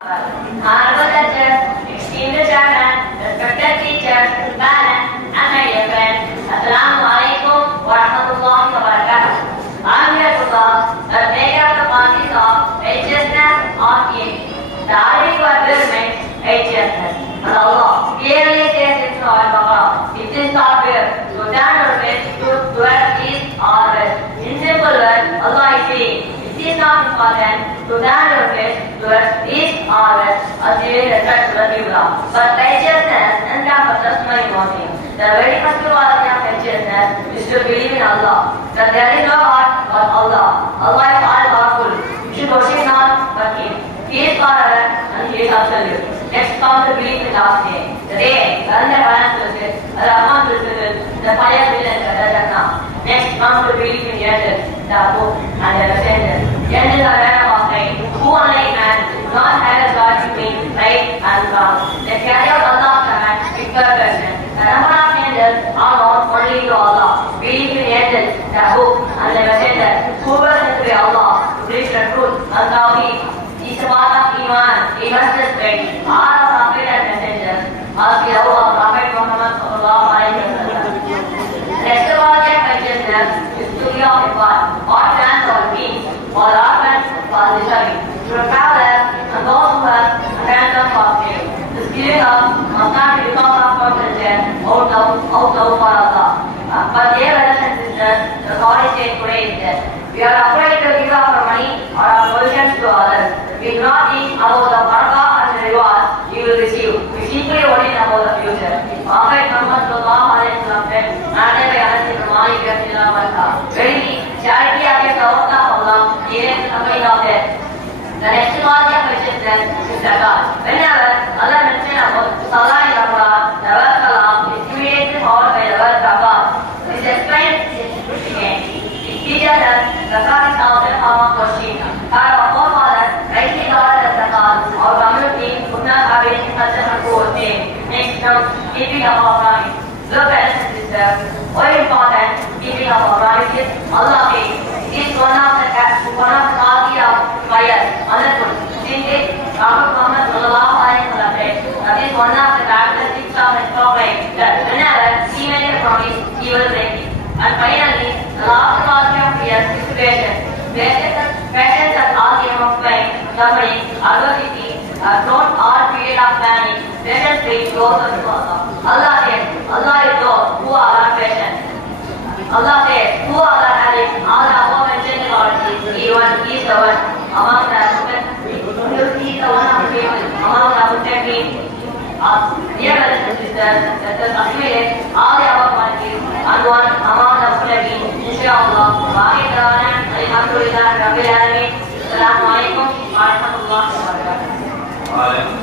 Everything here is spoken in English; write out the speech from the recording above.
Honorable lecturers, esteemed chairman, respected teachers, parents, and my dear friends, Assalamu alaikum wa rahmatullahi wa barakatuh. I am here to talk the day of the parties of righteousness on it. The Arabic word will mean righteousness. And Allah clearly says in Surah Al-Baqarah, it is not fair to turn our face towards East or West. In simple words, Allah is saying, it is not important to turn your face towards East or West as giving respect to the Qibla. But righteousness encompasses many more things. The very first quality of righteousness is to believe in Allah, that there is no God but Allah. Allah is all-powerful. You should worship none but Him. He is forever and He is absolute. Next comes the belief in last day. The day when the balance will sit, the Rahman will sit, the fire will enter the Jannah. Next comes the belief in angels, the book and the messengers. Angels are aware of right, who unlike man, not has God between right and wrong. They carry out Allah's command with perfection. The number of angels are known only to Allah. Belief in angels, the book and the messengers, who were sent by Allah to preach the truth and Tawheed. Is a part of Iman. We must respect all the Prophet and messengers as we love our Prophet Muhammad sallallahu alaihi wasallam. Next of all, their righteousness is to be of God. What plans or means for orphans, for deserving, to travelers and those who have abandoned for faith. This giving up must not be because of compulsion out of for Allah. But dear brothers and sisters, the story says today is that we are afraid to give up our money or our positions to others. We do not think about the barakah and the rewards we will receive. We simply worry about the future. Prophet Muhammad sallallahu alaihi wasallam said, "Nane by Anas ibn Malik radhiyallahu anhu, verily charity against the work of Allah is a kind of death." The next quality of righteousness is zakat. Whenever Allah mentions about salah in the Quran, the word salah is immediately followed by the word zakat. This explains its significance. It teaches us zakat is also a form of worship. Our forefathers rightly thought that zakat, our community would not have been in such a poor state. Next comes keeping of our promise. Look, brothers and sisters, very important keeping of our promises. Allah says it is one of the quality of fire. Understood? Since it, Prophet Muhammad sallallahu alaihi wasallam said that is one of the characteristics of his prophet, that whenever he made a promise, he will break it. And finally, the last quality of fear is patience. Patience at all game of pain, suffering, adversity, throughout all period of planning. Patience brings closer to Allah. Allah says, Allah is those who are not patient. Allah says, who are the having all the aforementioned qualities, even he is the one among the he is the one of the people among the muttaqin. Dear brothers and sisters, let us assimilate all the above qualities and one among the muttaqin. Inshallah, alhamdulillah, rabbil alamin. Assalamu alaikum wa rahmatullahi wa barakatuh.